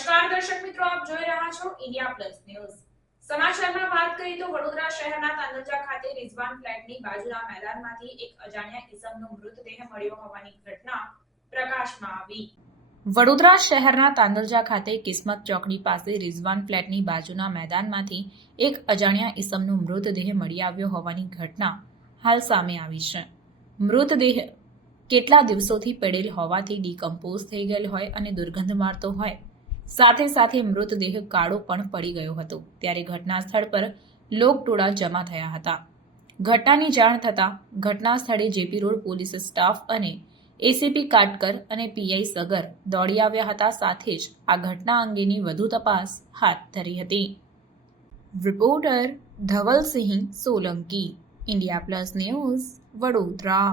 નમસ્કાર દર્શક મિત્રો, આપ જોઈ રહ્યા છો ઇન્ડિયા પ્લસ ન્યૂઝ. સમાચારમાં વાત કરીએ તો વડોદરા શહેરના તાંદલજા ખાતે રિઝવાન ફ્લેટની બાજુના મેદાનમાંથી એક અજાણ્યા ઇસમનો મૃતદેહ મળ્યો હોવાની ઘટના પ્રકાશમાં આવી. વડોદરા શહેરના તાંદલજા ખાતે કિસ્મત ચોકડી પાસે રિઝવાન ફ્લેટની બાજુના મેદાનમાંથી એક અજાણ્યા ઇસમનો મૃતદેહ મળી આવ્યો હોવાની ઘટના હાલ સામે આવી છે. મૃતદેહ કેટલા દિવસોથી પડેલ હોવાથી ડીકમ્પોઝ થઈ ગયેલ હોય અને દુર્ગંધ મારતો હોય સાથે સાથે મૃતદેહ કાળો પણ પડી ગયો હતો. ત્યારે ઘટના સ્થળ પર લોકટોળા જમા થયા હતા. ઘટનાની જાણ થતાં ઘટના સ્થળે જેપી રોડ પોલીસ સ્ટાફ અને એસીપી કાટકર અને પીઆઈ સગર દોડી આવ્યા હતા. સાથે જ આ ઘટના અંગેની વધુ તપાસ હાથ ધરી હતી. Reporter Dhavalsinh Solanki, India plus news Vadodara.